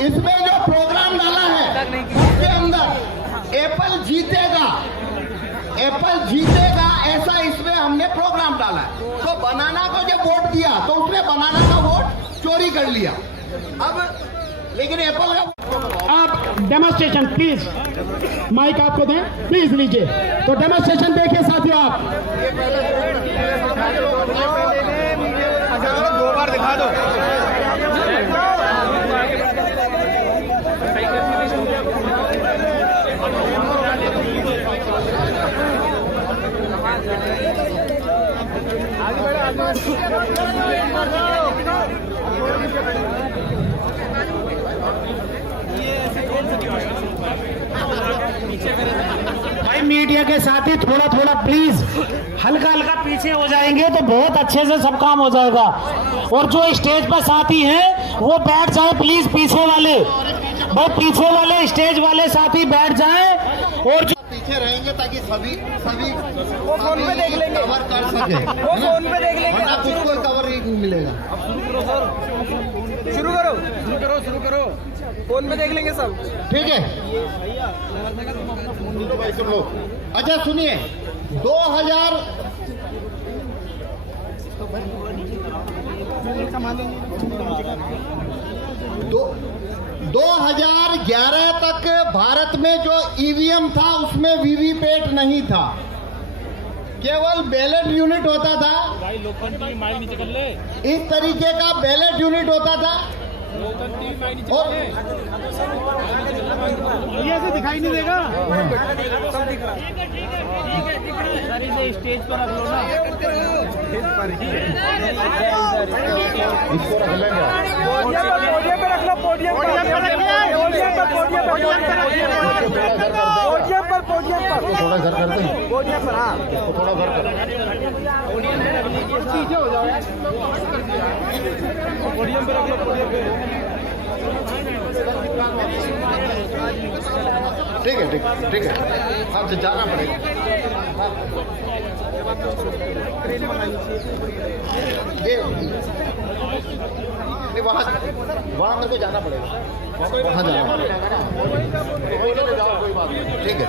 इसमें जो प्रोग्राम डाला है उसके अंदर एप्पल जीतेगा ऐसा इसमें हमने प्रोग्राम डाला है। तो बनाना को जब वोट दिया तो उसने बनाना का वोट चोरी कर लिया। अब लेकिन एप्पल का आप डेमोन्स्ट्रेशन प्लीज, माइक आपको दें प्लीज लीजिए। तो डेमोन्स्ट्रेशन देखिए साथियों आप। दो बार दिखा दो। भाई मीडिया के साथी थोड़ा थोड़ा प्लीज हल्का हल्का पीछे हो जाएंगे तो बहुत अच्छे से सब काम हो जाएगा। और जो स्टेज पर साथी हैं वो बैठ जाए प्लीज, पीछे वाले भाई, पीछे वाले स्टेज वाले साथी बैठ जाएं और जो पीछे रहेंगे ताकि सभी वो फोन पे देख लेंगे, कवर कर सके। वो फोन पे देख लेंगे। वरना कुछ कवर नहीं मिलेगा। शुरू करो। फोन पे देख लेंगे सब। ठीक है भाई सुन लो। अच्छा सुनिए, 2011 तक भारत में जो ईवीएम था उसमें वीवीपैट नहीं था, केवल बैलेट यूनिट होता था। भाई लोकल टीवी माइक नीचे कर ले। इस तरीके का बैलेट यूनिट होता था लोकल टीवी माइक नीचे और कर ले। ये से दिखाई नहीं देगा। सर इसे स्टेज पर रख लो ना। इसको रख लेंगे। पोडियम पे रख लो। पोडियम पर थोड़ा घर करते हैं, पोडियम पर। हाँ इसको थोड़ा घर कर। पोडियम पे रख लो। पोडियम पे। ठीक है आपसे जाना पड़ेगा। ये वहाँ मेरे को जाना पड़ेगा, वहाँ जाना पड़ेगा। ठीक है।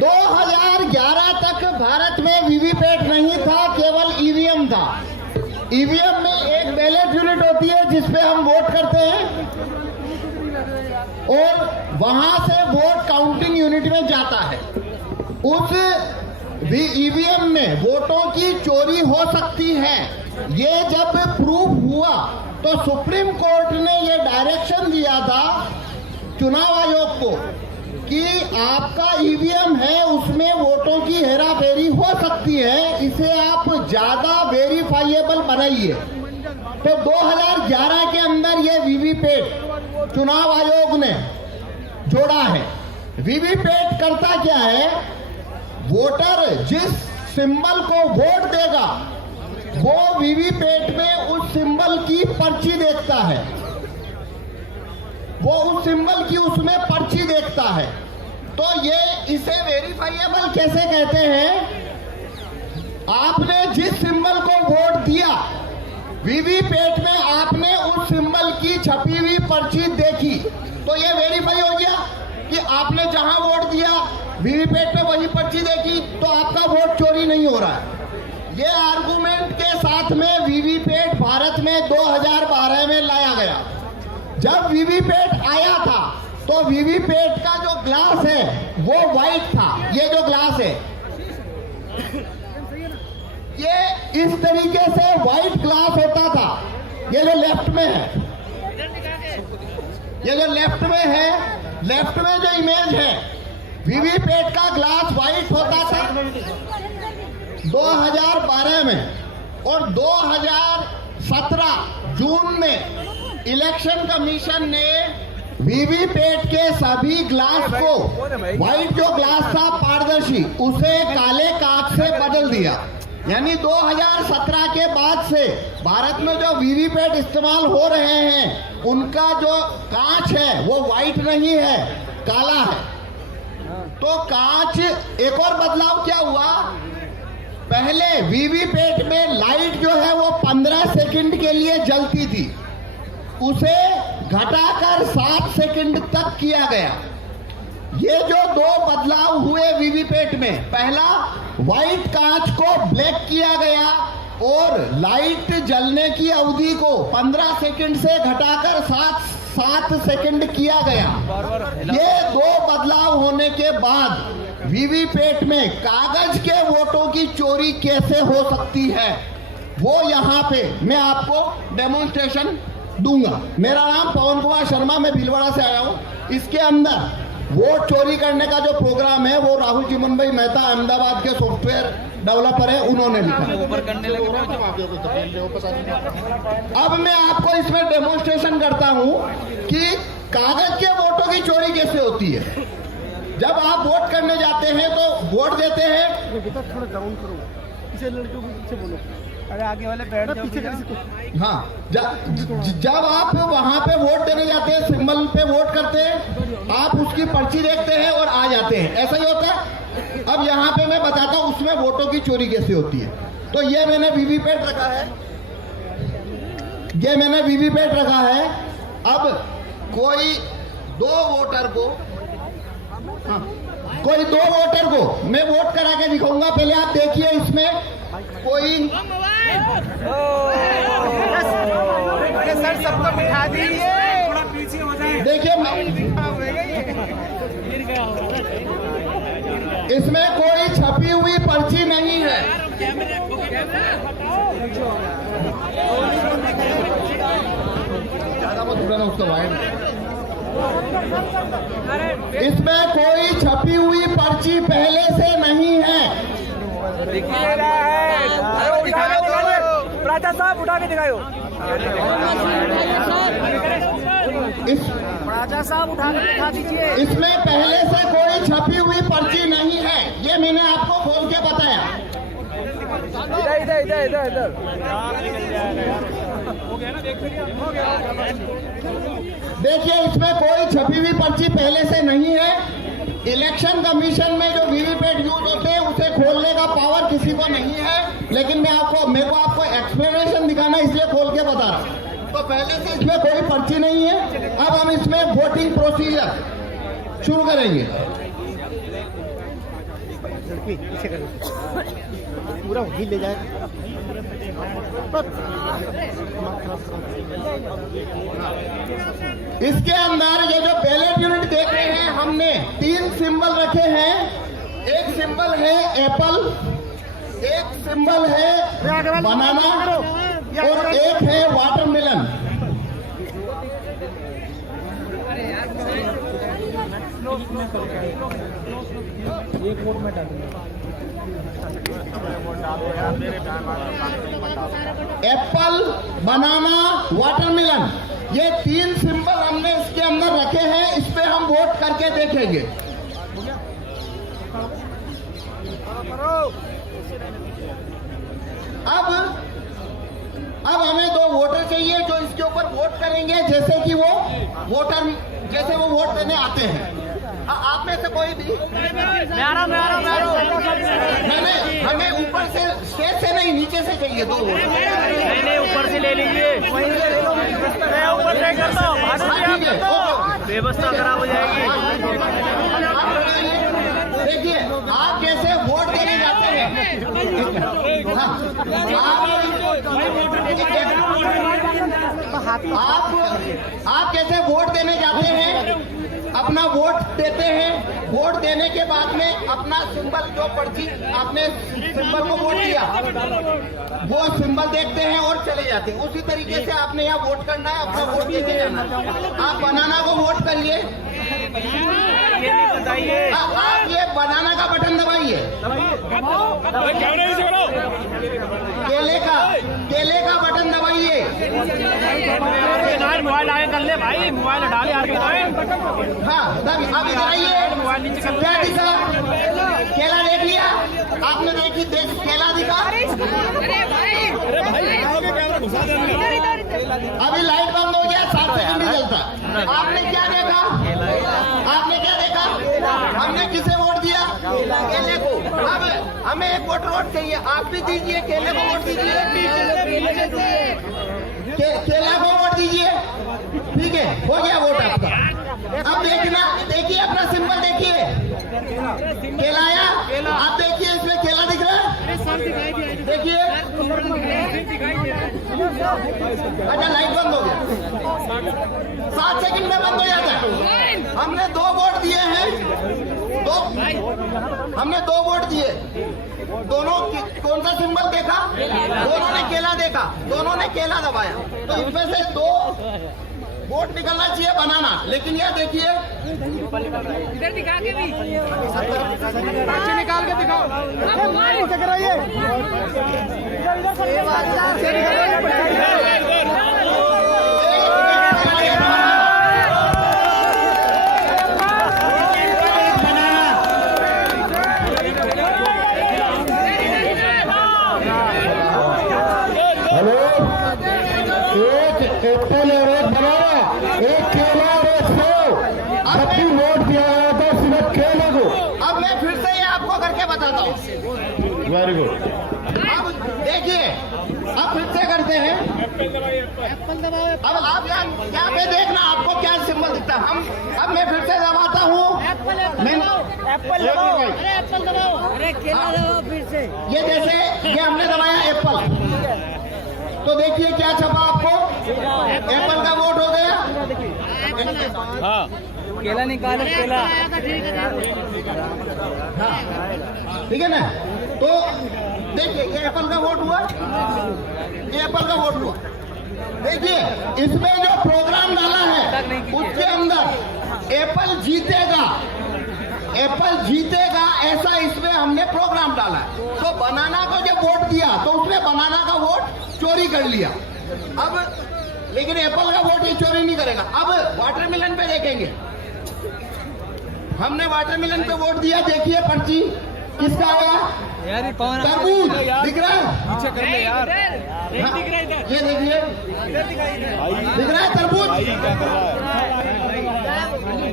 2011 तक भारत में वीवीपैट नहीं था, केवल ईवीएम था। ईवीएम में एक बैलेट यूनिट होती है जिसपे हम वोट करते हैं और वहां से वोट काउंटिंग यूनिट में जाता है। उस ईवीएम में वोटों की चोरी हो सकती है। ये जब प्रूफ हुआ तो सुप्रीम कोर्ट ने ये डायरेक्शन दिया था चुनाव आयोग को कि आपका ईवीएम है उसमें वोटों की हेराफेरी हो सकती है, इसे आप ज्यादा वेरीफाइएबल बनाइए। तो 2011 के अंदर ये वीवीपैट चुनाव आयोग ने जोड़ा है। वीवीपैट करता क्या है, वोटर जिस सिंबल को वोट देगा वो वीवीपैट में उस सिंबल की पर्ची देखता है, वो उस सिंबल की उसमें पर्ची देखता है। तो ये इसे वेरीफाइएबल कैसे कहते हैं, आपने जिस सिंबल को वोट दिया वीवीपैट में आपने उस सिंबल की छपी हुई पर्ची देखी तो ये वेरीफाई हो गया कि आपने जहां वोट दिया वीवीपैट में वही पर्ची देखी तो आपका वोट चोरी नहीं हो रहा है। ये आर्गुमेंट के साथ में वीवीपैट भारत में 2012 में लाया गया। जब वीवीपैट आया था तो वीवीपैट का जो ग्लास है वो व्हाइट था। ये जो ग्लास है ये इस तरीके से व्हाइट ग्लास होता था। ये जो लेफ्ट में है, ये जो लेफ्ट में है, लेफ्ट में जो इमेज है वीवीपैट का ग्लास व्हाइट होता था 2012 में। और 2017 जून में इलेक्शन कमीशन ने वीवीपैट के सभी ग्लास को, व्हाइट जो ग्लास था पारदर्शी, उसे काले कांच से बदल दिया। यानी 2017 के बाद से भारत में जो वीवीपैट इस्तेमाल हो रहे हैं उनका जो कांच है वो व्हाइट नहीं है, काला है। तो कांच, एक और बदलाव क्या हुआ, पहले वीवीपैट में लाइट जो है वो 15 सेकंड के लिए जलती थी, उसे घटाकर 7 सेकंड तक किया गया। ये जो दो बदलाव हुए वीवीपैट में, पहला व्हाइट कांच को ब्लैक किया गया और लाइट जलने की अवधि को 15 सेकंड से घटाकर 7 सेकंड किया गया। ये दो बदलाव होने के बाद वीवीपैट में कागज के वोटों की चोरी कैसे हो सकती है, वो यहाँ पे मैं आपको डेमोन्स्ट्रेशन दूंगा। मेरा नाम पवन कुमार शर्मा, मैं भीलवाड़ा से आया हूँ। इसके अंदर वोट चोरी करने का जो प्रोग्राम है वो राहुल चिमन भाई मेहता अहमदाबाद के सॉफ्टवेयर डेवलपर है, उन्होंने लिखा। अब मैं आपको इसमें डेमोन्स्ट्रेशन करता हूं कि कागज के वोटों की चोरी कैसे होती है। जब आप वोट करने जाते हैं तो वोट देते हैं, थोड़ा डाउन करो, पीछे लड़कियों को पीछे बोलो, अरे आगे वाले बैठ जाओ पीछे। हाँ, जब आप वहां पे वोट देने जाते हैं, सिंबल पे वोट करते हैं, आप उसकी पर्ची देखते हैं और आ जाते हैं, ऐसा ही होता है। अब यहाँ पे मैं बताता हूँ उसमें वोटों की चोरी कैसे होती है। तो ये मैंने वीवीपैट रखा है, ये मैंने वीवीपैट रखा है। अब कोई दो वोटर को मैं वोट करा के दिखाऊंगा। पहले आप देखिए, इसमें कोई सर सबको बिठा दीजिए, देखिए, इसमें कोई छपी हुई पर्ची नहीं है। इसमें कोई छपी हुई पर्ची पहले से नहीं है। राजा साहब उठा के दिखाओ, राजा साहब उठा के दिखा दीजिए। इसमें पहले से कोई छपी हुई पर्ची नहीं है, ये मैंने आपको खोल के बताया। इधर इधर इधर इधर देखिए, इसमें कोई छपी हुई पर्ची पहले से नहीं है। इलेक्शन कमीशन में जो वीवीपैट यूज होते हैं उसे खोलने का पावर किसी को नहीं है, लेकिन मेरे को आपको एक्सप्लेनेशन दिखाना इसलिए खोल के बता रहा हूं। तो पहले से इसमें कोई पर्ची नहीं है। अब हम इसमें वोटिंग प्रोसीजर शुरू करेंगे। पूरा वही ले जाए। इसके अंदर ये जो बैलेट यूनिट देख रहे हैं, हमने 3 सिंबल रखे हैं। एक सिंबल है एप्पल, एक सिंबल है बनाना और एक है वाटरमेलन। एक वोट में डाल एप्पल, बनाना, वाटरमेलन, ये 3 सिंबल हमने इसके अंदर रखे हैं। इस पे हम वोट करके देखेंगे। अब हमें 2 वोटर चाहिए जो इसके ऊपर वोट करेंगे, जैसे कि वो वोट देने आते हैं। आप में से कोई भी नहीं, हमें ऊपर से, स्टेज से नहीं, नीचे से चाहिए 2 वोट। नहीं ऊपर से ले लीजिए, मैं ऊपर से करता हूँ, व्यवस्था खराब हो जाएगी। देखिए, आप जैसे वोट देने जाते हैं, आप कैसे वोट देने जाते हैं, अपना वोट देते हैं। वोट देने के बाद में अपना सिंबल, जो पर्ची आपने सिंबल को वोट दिया, वो सिंबल देखते हैं और चले जाते हैं। उसी तरीके से आपने यहाँ वोट करना है, अपना वोट देके जाना है। आप बनाना को वोट करिए, आप ये बनाना का बटन दबाइए, केले का बटन दबाइए। मोबाइल आगे कर ले भाई, मोबाइल हटा ले यार। हाँ, अब इधर आइए। क्या दिखा? केला देख लिया आपने? केला दिखा? अभी लाइट बंद हो गया, 7 सेकंड ही चलता। आपने क्या देखा? हमने किसे वोट दिया? केले को। अब हमें एक वोटर वोट चाहिए, आप भी दीजिए, केले को वोट दीजिए। केला को वोट दीजिए। ठीक है, हो गया वोट आपका। अब देखना, देखिए अपना सिंबल देखिए, केला आया। आप देखिए इसमें केला दिख रहा है, देखिए। अच्छा लाइट बंद हो गया, 7 सेकंड में बंद हो जाता है। हमने 2 वोट दिए हैं, हमने 2 वोट दिए। दोनों कौन सा सिंबल देखा? दोनों ने केला देखा, दोनों ने केला दबाया। तो इसमें से 2 वोट निकलना चाहिए बनाना। लेकिन ये देखिए, इधर दिखा के भी अच्छे निकाल के दिखाओ। कराइए एक एप्पल और एक बनाना, एक केला और एक सेव। जब भी वोट दिया गया था सिर्फ केले को। अब मैं फिर से ये आपको करके बताता हूँ। Very good. अब देखिए, अब फिर से करते हैं। अब आप यहाँ पे देखना आपको क्या सिंबल दिखता है। अब मैं फिर से दबाता हूँ। एप्पल दबाओ, अरे एप्पल दबाओ, अरे केला दबाओ फिर से। ये जैसे ये हमने दबाया एप्पल, तो देखिए क्या छपा आपको, एप्पल का वोट हो गया। केला निकालो, केला। ठीक है ना? तो देखिए ये एप्पल का वोट हुआ, ये एप्पल का वोट हुआ। देखिए इसमें जो प्रोग्राम डाला है उसके अंदर एप्पल जीतेगा, एप्पल जीतेगा ऐसा इसमें हमने प्रोग्राम डाला है। तो बनाना को जब वोट दिया तो उसने बनाना का वोट चोरी कर लिया। अब लेकिन एप्पल का वोट ये चोरी नहीं करेगा। अब वाटरमेलन पे देखेंगे, हमने वाटरमेलन पे वोट दिया। देखिए पर्ची किसका आया? तरबूज दिख रहा है, पीछे कर ले यार। हाँ, ये देखिए दिख रहा है तरबूज।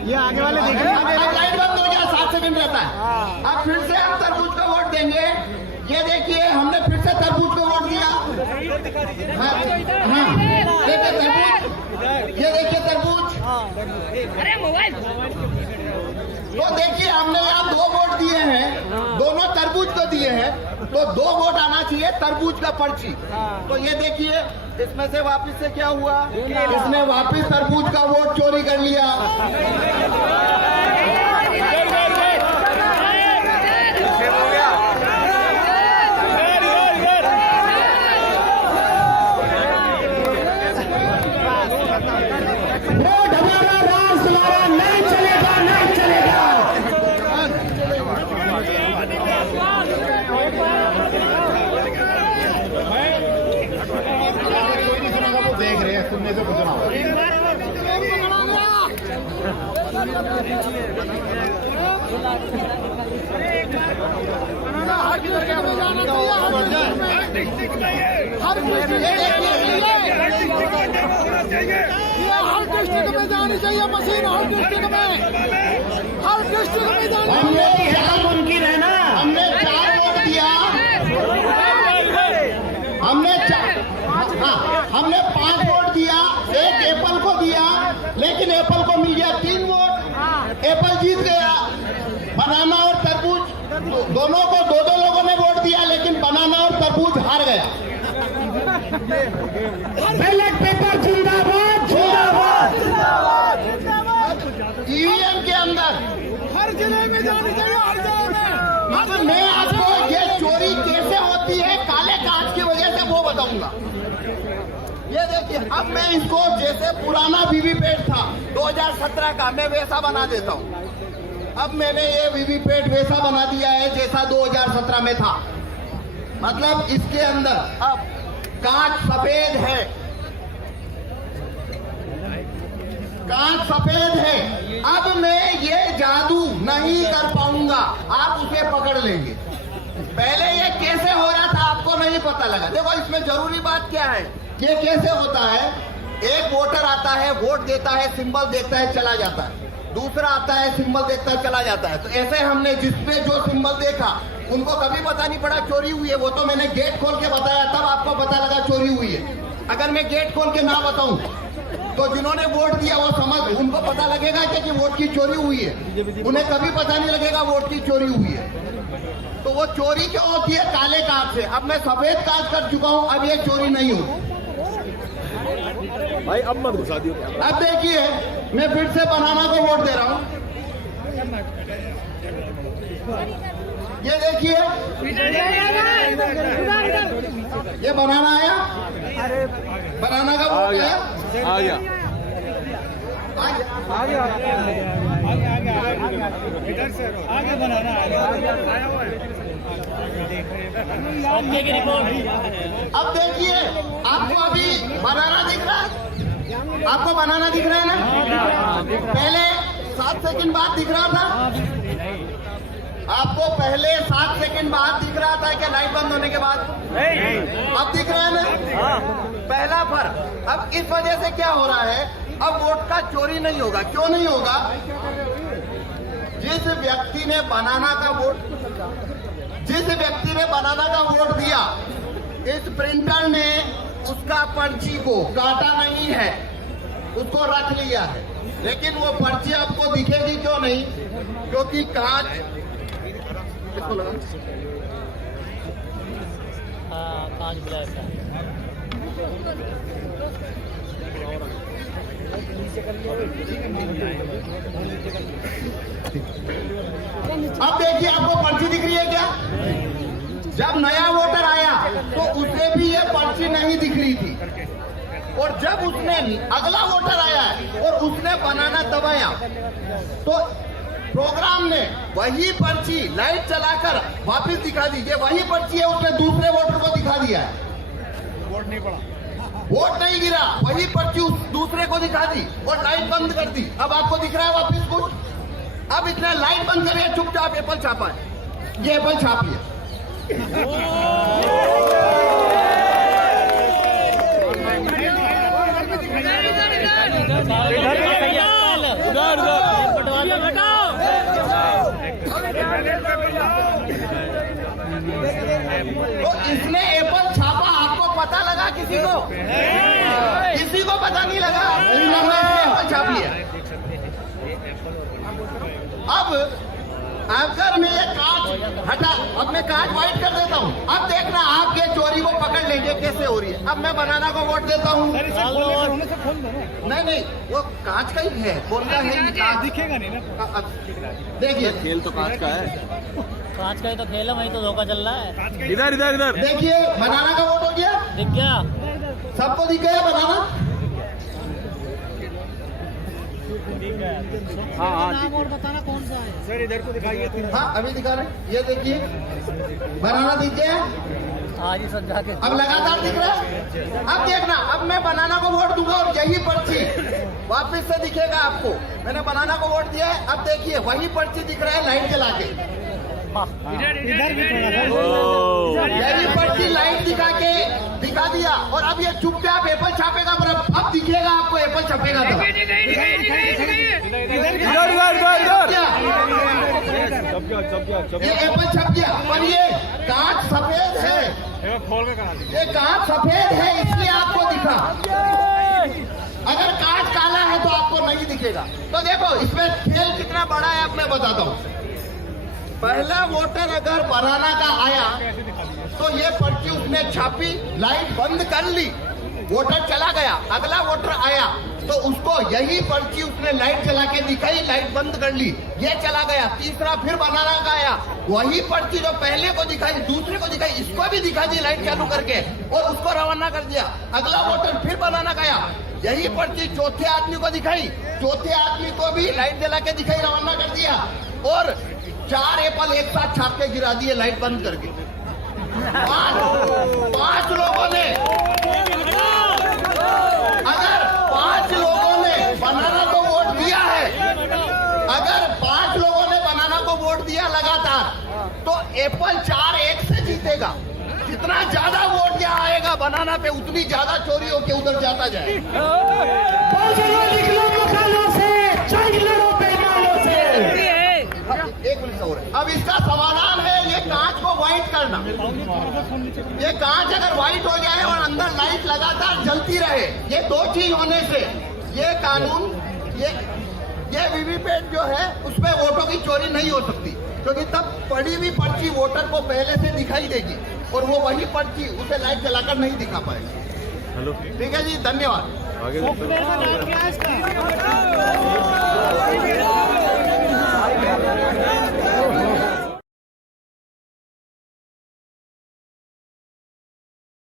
ये आगे वाले देख रहे हैं। अब लाइट बंद हो गया, 7 सेकंड रहता है। अब फिर से हम तरबूज को वोट देंगे। ये देखिए हमने फिर से तरबूज को वोट दिया। हाँ, देखिए तरबूज, ये देखिए तरबूज। अरे मोबाइल। तो देखिए हमने यहाँ 2 वोट दिए हैं, दोनों तरबूज को दिए हैं। तो 2 वोट आना चाहिए तरबूज का पर्ची। तो ये देखिए इसमें से वापस से क्या हुआ, इसने वापस तरबूज का वोट चोरी कर लिया। वोट हमारा, राज हमारा, नहीं चलेगा, नहीं चलेगा। देख रहे हैं, सुनने से कुछ ना हो। हर डिस्ट्रिक्ट में जानी चाहिए मशीन, हर डिस्ट्रिक्ट में, हर डिस्ट्रिक्ट में जानी हमने चाहिए। 4 मुमकिन है ना, हमने 4 वोट दिया, हमने 5 वोट दिया, 1 एप्पल को दिया, लेकिन एप्पल को मिल गया 3 वोट, एप्पल जीत गया। बनाना और तरबूज दोनों को 2-2 लोगों ने वोट दिया, लेकिन बनाना और तरबूज हार गया। बैलेट पेपर जिंदाबाद, जिंदाबाद। ईवीएम के अंदर हर जिले में जानी चाहिए, हर जिले में। अब मैं आपको ये चोरी कैसे होती है काले कांच की वजह से वो बताऊंगा। ये देखिए अब मैं इसको जैसे पुराना वीवीपैट था 2017 का, मैं वैसा बना देता हूँ। अब मैंने ये वीवीपैट वैसा बना दिया है जैसा 2017 में था। मतलब इसके अंदर अब कांच सफेद है, कांच सफेद है। अब मैं ये जादू नहीं कर पाऊंगा, आप उसे पकड़ लेंगे। पहले ये कैसे हो रहा था आपको नहीं पता लगा। देखो इसमें जरूरी बात क्या है, ये कैसे होता है, एक वोटर आता है, वोट देता है, सिंबल देखता है, चला जाता है। दूसरा आता है, सिंबल देखता है, चला जाता है। तो ऐसे हमने जिसपे जो सिंबल देखा उनको कभी पता नहीं पड़ा चोरी हुई है। वो तो मैंने गेट खोल के बताया, तब आपको पता लगा चोरी हुई है। अगर मैं गेट खोल के ना बताऊं तो जिन्होंने वोट दिया वो समझ उनको पता लगेगा कि वोट की चोरी हुई है? उन्हें कभी पता नहीं लगेगा वोट की चोरी हुई है। तो वो चोरी क्यों होती है? काले कार्ड से। अब मैं सफेद कार्ड कर चुका हूं, अब ये चोरी नहीं होती भाई। अब मत घुसा दियो। अब देखिए मैं फिर से बनाना को वोट दे रहा हूं। ये देखिए ये बनाना आया, बनाना का वोट आया, आ गया आगे बनाना ओके की रिपोर्ट। अब देखिए आपको अभी बनाना दिख रहा है? आपको बनाना दिख रहा है ना? पहले 7 सेकंड बाद दिख रहा था? आपको पहले 7 सेकंड बाद दिख रहा था कि लाइट बंद होने के बाद? अब दिख रहा है ना? पहला फर्क। अब इस वजह से क्या हो रहा है, अब वोट का चोरी नहीं होगा। क्यों नहीं होगा? जिस व्यक्ति ने बनाना का वोट दिया, इस प्रिंटर ने उसका पर्ची को काटा नहीं है, उसको रख लिया है। लेकिन वो पर्ची आपको दिखेगी क्यों नहीं? क्योंकि कांच इसको लगा कांच ब्लैक है। अब देखिए आपको पर्ची दिख रही है क्या? जब नया वोटर आया तो उसे भी ये पर्ची नहीं दिख रही थी, और जब उसने अगला वोटर आया और उसने बनाना दबाया तो प्रोग्राम ने वही पर्ची लाइट चलाकर वापस दिखा दी। ये वही पर्ची है, उसने दूसरे वोटर को दिखा दिया है। वोट नहीं पड़ा, वोट नहीं गिरा, वही पर्ची उस दूसरे को दिखा दी और लाइट बंद कर दी। अब आपको दिख रहा है वापस कुछ? अब इसने लाइट बंद करे, चुपचाप एप्पल छापा है। ये एप्पल छापी है। तो इसने एप्पल छापा, आपको पता लगा? किसी को पता नहीं लगा। एप्पल छापी है। अब अगर मैं ये कांच हटा, अब मैं कांच व्हाइट कर देता हूँ। अब देखना आप ये चोरी को पकड़ लेंगे कैसे हो रही है। अब मैं बनाना को वोट देता हूँ। नहीं, वो कांच का ही है, बोलना है कांच दिखेगा नहीं ना। देखिए खेल तो कांच का है, कांच का ही तो खेल है, वही तो धोखा चल रहा है। इधर इधर इधर देखिए बनाना का वोट हो गया, दिख गया सबको दिख गया बनाना। हाँ नाम और बताना कौन सा है। सर इधर को दिखाइए। हाँ अभी दिखा रहे, ये देखिए बनाना दिख गया। आज ही समझा के अब लगातार दिख रहा है। अब देखना, अब मैं बनाना को वोट दूंगा और यही पर्ची वापस से दिखेगा आपको। मैंने बनाना को वोट दिया है। अब देखिए वही पर्ची दिख रहा है लाइट जला के। यही पर्ची लाइट दिखा दिया और अब ये चुपचाप एप्पल छापेगा। अब दिखेगा आपको एप्पल छपेगा तो। ये एप्पल छप गया, पर ये कांच सफेद है। ये कांच सफेद है इसलिए आपको दिखा। अगर कांच काला है तो आपको नहीं दिखेगा। तो देखो इसमें खेल कितना बड़ा है, अब मैं बताता हूँ। पहला वोटर अगर बनाना का आया तो ये पर्ची उसने छापी, लाइट बंद कर ली, वोटर चला गया। अगला वोटर आया तो उसको यही पर्ची उसने लाइट चला के दिखाई, लाइट बंद कर ली, ये चला गया। तीसरा फिर बनाना का आया, वही पर्ची जो पहले को दिखाई दूसरे को दिखाई, इसको भी दिखा दी लाइट चालू करके और उसको रवाना कर दिया। अगला वोटर फिर बनाना का आया, यही पर्ची चौथे आदमी को दिखाई, चौथे आदमी को भी लाइट जला के दिखाई, रवाना कर दिया और 4 एप्पल एक साथ छाप के गिरा दिए लाइट बंद करके। 5 लोगों ने, अगर 5 लोगों ने बनाना को वोट दिया है, अगर 5 लोगों ने बनाना को वोट दिया लगातार तो एप्पल 4-1 से जीतेगा। जितना ज्यादा वोट यहाँ आएगा बनाना पे उतनी ज्यादा चोरी होके उधर जाता जाए। एक मिनट और, अब इसका समाधान है ये कांच को व्हाइट कर करना। ये कांच अगर व्हाइट हो जाए और अंदर लाइट लगातार जलती रहे, ये दो चीज होने से ये कानून, ये वीवीपैट जो है उसमें वोटों की चोरी नहीं हो सकती, क्योंकि तब पड़ी हुई पर्ची वोटर को पहले से दिखाई देगी और वो वही पर्ची उसे लाइट जलाकर नहीं दिखा पाएगी। ठीक है जी, धन्यवाद।